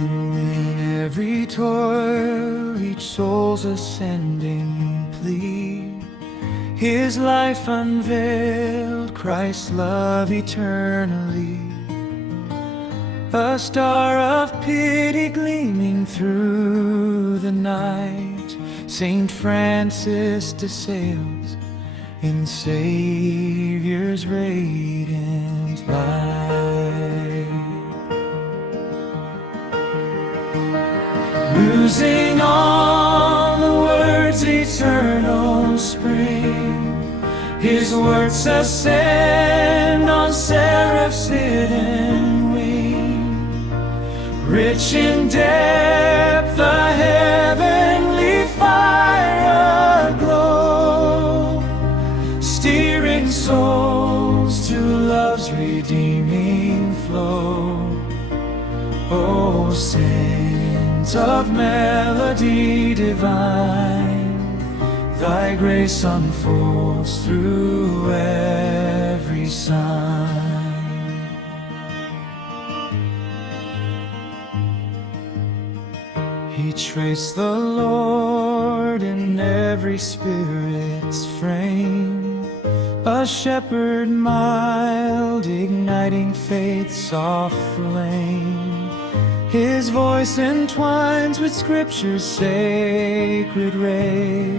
In every toil, each soul's ascending plea, His life unveiled, Christ's love eternally. A star of pity gleaming through the night, Saint Francis descends in Savior's radiant light. Musing on the words eternal spring, His words ascend on seraphs hidden wing. Rich in depth, the heavenly fire aglow, steering souls to love's redeeming flow. O Saint of melody divine, Thy grace unfolds through every sign. He traced the Lord in every spirit's frame, a shepherd mild, igniting faith's soft flame. His voice entwines with Scripture's sacred ray,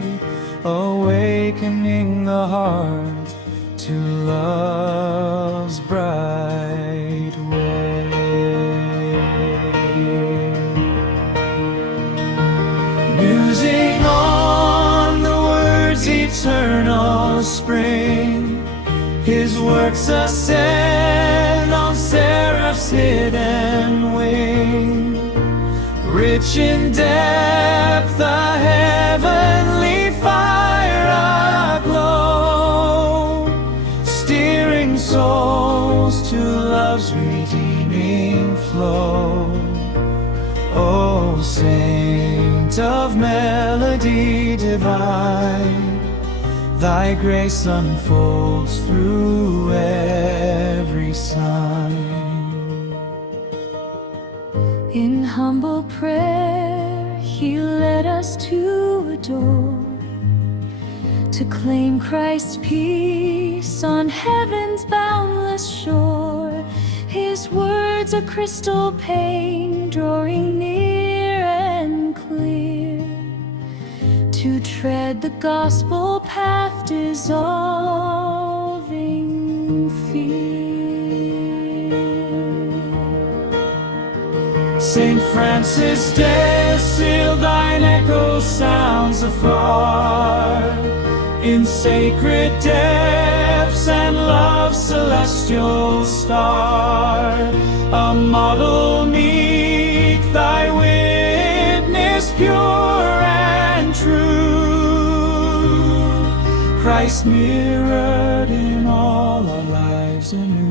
awakening the heart to love's bright way. Musing on the words eternal spring, His works ascend on seraphs hidden wing. Rich in depth, the heavenly fire aglow, steering souls to love's redeeming flow. O Saint of melody divine, Thy grace unfolds through every sign. In humble prayer, He led us to adore, to claim Christ's peace on heaven's boundless shore. His words a crystal pane, drawing near and clear, to tread the gospel path, dissolving fear. Saint Francis de Sales, thine echo sounds afar, in sacred depths and love's celestial star. A model meek, thy witness pure and true, Christ mirrored in all our lives anew.